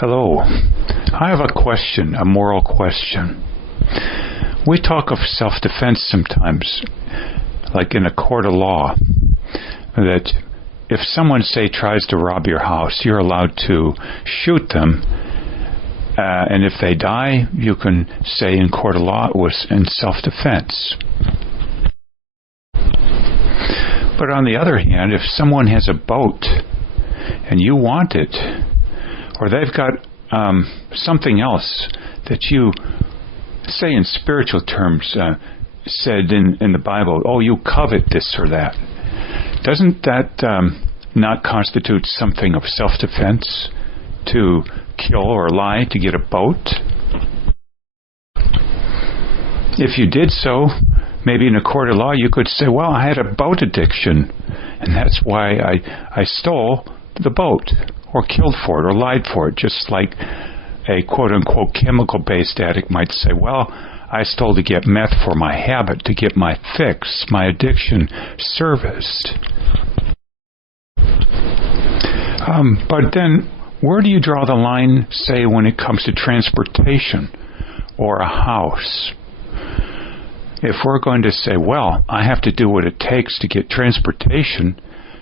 Hello. I have a question, a moral question. We talk of self-defense sometimes, like in a court of law, that if someone, say, tries to rob your house, you're allowed to shoot them, and if they die, you can say in court of law it was in self-defense. But on the other hand, if someone has a boat and you want it, or they've got something else that you, say in spiritual terms, said in the Bible, oh, you covet this or that. Doesn't that not constitute something of self-defense to kill or lie to get a boat? If you did so, maybe in a court of law you could say, well, I had a boat addiction, and that's why I stole the boat, or killed for it, or lied for it, just like a quote-unquote chemical-based addict might say, well, I stole to get meth for my habit, to get my fix, my addiction serviced. But then, where do you draw the line, say, when it comes to transportation or a house? If we're going to say, well, I have to do what it takes to get transportation,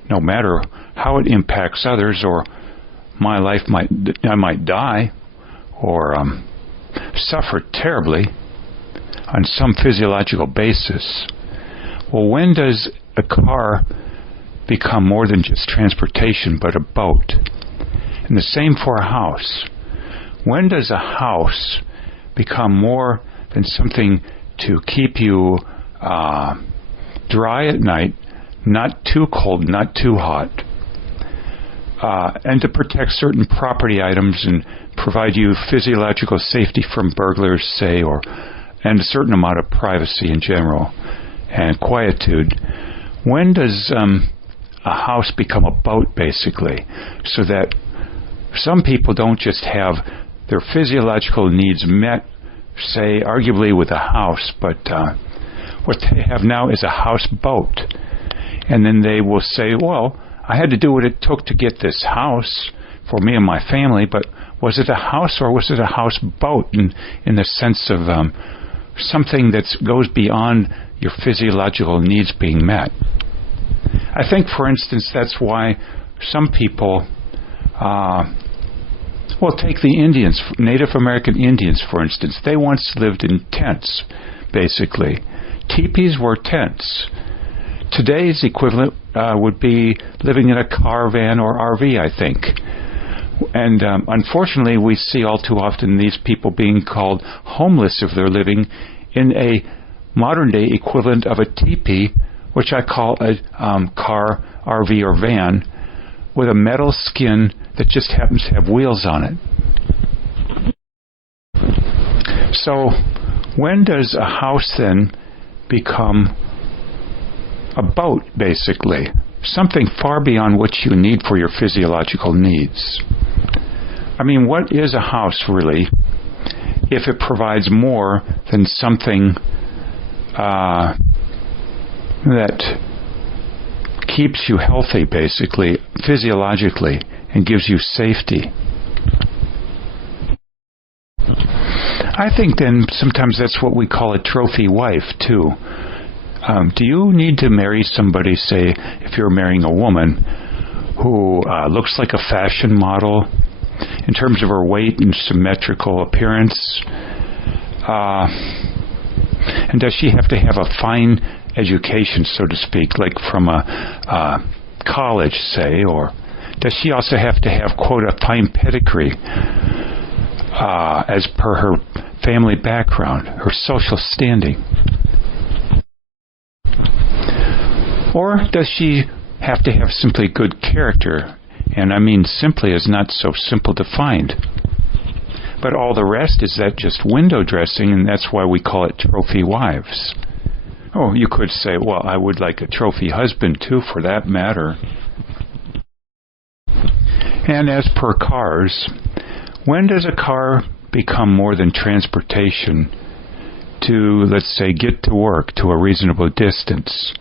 no matter how it impacts others, or my life I might die, or suffer terribly on some physiological basis. Well, when does a car become more than just transportation, but a boat? And the same for a house. When does a house become more than something to keep you dry at night, not too cold, not too hot, and to protect certain property items and provide you physiological safety from burglars, say, and a certain amount of privacy in general and quietude? When does a house become a boat, basically, so that some people don't just have their physiological needs met, say, arguably with a house, but what they have now is a houseboat. And then they will say, well, I had to do what it took to get this house for me and my family, but was it a house or was it a houseboat in the sense of something that goes beyond your physiological needs being met? I think, for instance, that's why some people, take the Indians, Native American Indians, for instance. They once lived in tents, basically. Teepees were tents. Today's equivalent would be living in a caravan or RV, I think. And unfortunately, we see all too often these people being called homeless if they're living in a modern-day equivalent of a teepee, which I call a car, RV, or van, with a metal skin that just happens to have wheels on it. So, when does a house then become a boat, basically? Something far beyond what you need for your physiological needs. I mean, what is a house, really, if it provides more than something that keeps you healthy, basically, physiologically, and gives you safety? I think then sometimes that's what we call a trophy wife, too. Do you need to marry somebody, say, if you're marrying a woman, who looks like a fashion model in terms of her weight and symmetrical appearance? And does she have to have a fine education, so to speak, like from a college, say, or does she also have to have, quote, a fine pedigree as per her family background, her social standing? Or does she have to have simply good character? And I mean simply is not so simple to find. But all the rest, is that just window dressing, and that's why we call it trophy wives? Oh, you could say, well, I would like a trophy husband too, for that matter. And as per cars, when does a car become more than transportation to, let's say, get to work to a reasonable distance,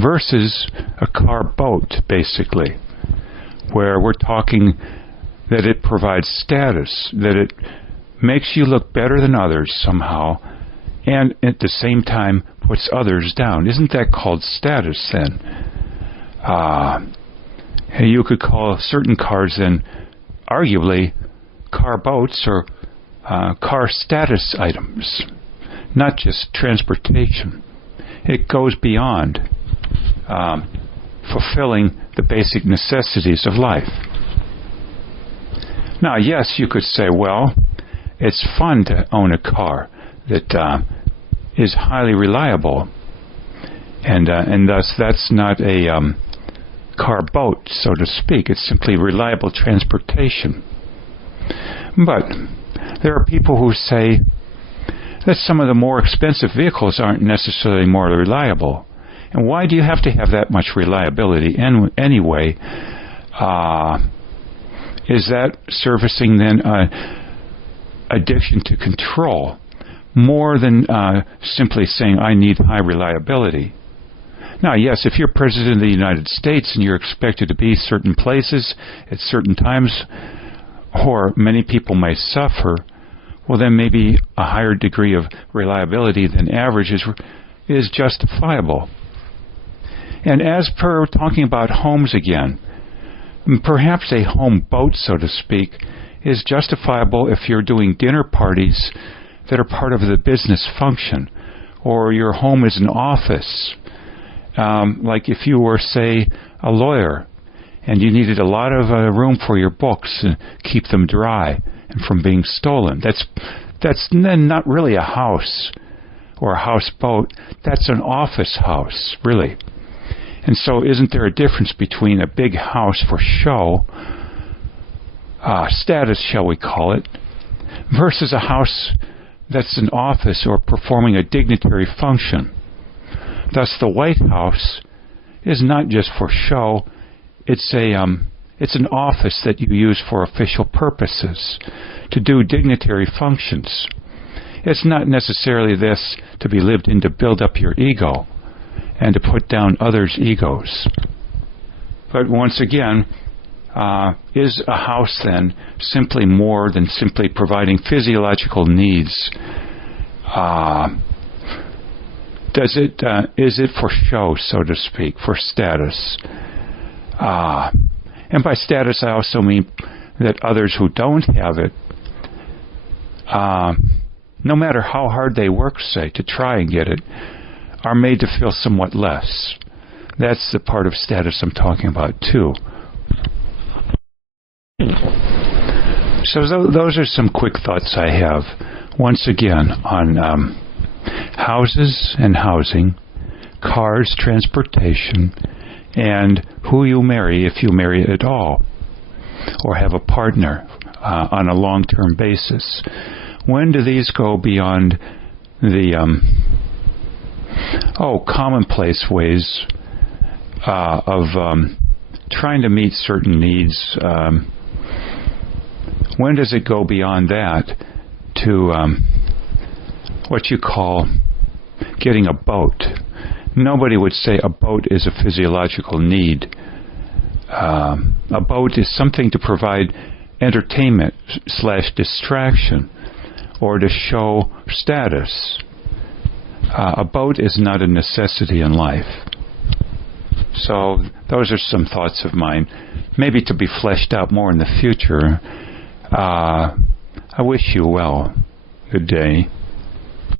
versus a car boat, basically, where we're talking that it provides status, that it makes you look better than others somehow, and at the same time puts others down. Isn't that called status then? You could call certain cars then arguably car boats or car status items, not just transportation. It goes beyond fulfilling the basic necessities of life. Now, yes, you could say, well, it's fun to own a car that is highly reliable, and thus that's not a car boat, so to speak. It's simply reliable transportation. But there are people who say that some of the more expensive vehicles aren't necessarily more reliable. And why do you have to have that much reliability anyway? Is that servicing then addiction to control more than simply saying I need high reliability? Now, yes, if you're President of the United States and you're expected to be certain places at certain times, or many people may suffer, well, then maybe a higher degree of reliability than average is justifiable. And as per talking about homes again, perhaps a home boat, so to speak, is justifiable if you're doing dinner parties that are part of the business function, or your home is an office. Like if you were, say, a lawyer, and you needed a lot of room for your books and keep them dry and from being stolen. That's then not really a house or a houseboat. That's an office house, really. And so isn't there a difference between a big house for show, status shall we call it, versus a house that's an office or performing a dignitary function? Thus the White House is not just for show. It's an office that you use for official purposes, to do dignitary functions. It's not necessarily this to be lived in to build up your ego and to put down others' egos. But once again, is a house then simply more than simply providing physiological needs? Is it for show, so to speak, for status? And by status, I also mean that others who don't have it, no matter how hard they work, say, to try and get it, are made to feel somewhat less. That's the part of status I'm talking about, too. So those are some quick thoughts I have, once again, on houses and housing, cars, transportation, and who you marry if you marry at all, or have a partner on a long-term basis. When do these go beyond the commonplace ways of trying to meet certain needs? When does it go beyond that to what you call getting a boat? Nobody would say a boat is a physiological need. A boat is something to provide entertainment / distraction or to show status. A boat is not a necessity in life. So those are some thoughts of mine, maybe to be fleshed out more in the future. I wish you well. Good day.